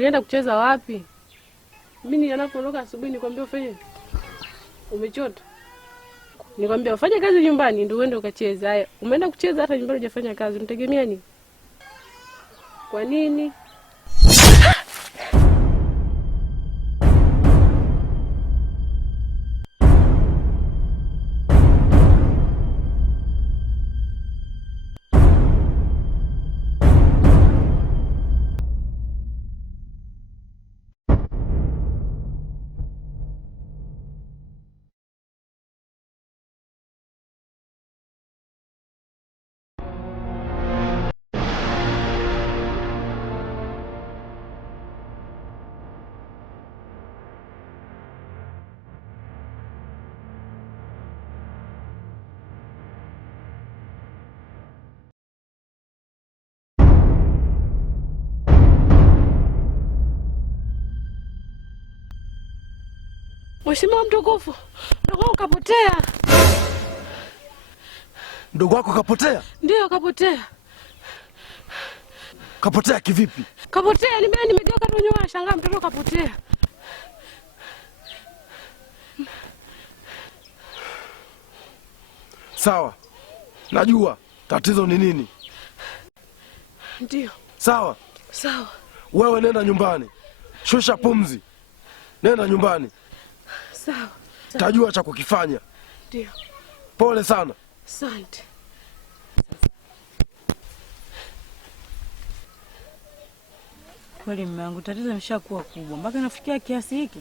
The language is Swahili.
Ulienda kucheza wapi? Mimi ninapoondoka asubuhi nikwambia ufanye. Umechota. Nikwambia ufanye kazi nyumbani ndio uende ukacheze. Haya, umeenda kucheza hata nyumbani hujafanya kazi. Unitegemea nini? Kwa nini? Mheshimiwa mtukufu, ndugu wako kapotea. Ndugu wako kapotea? Ndio kapotea. Kapotea kivipi? Kapotea, nimegeuka tu nyuma nashangaa mtoto kapotea. Sawa. Najua tatizo ni nini. Ndio. Sawa. Sawa. Wewe nenda nyumbani. Shusha pumzi. Nenda nyumbani. Sawa. Tajua cha kukifanya. Ndio. Pole sana. Asante. Kweli mume wangu, tatizo limeshakuwa kubwa mpaka nafikia kiasi hiki.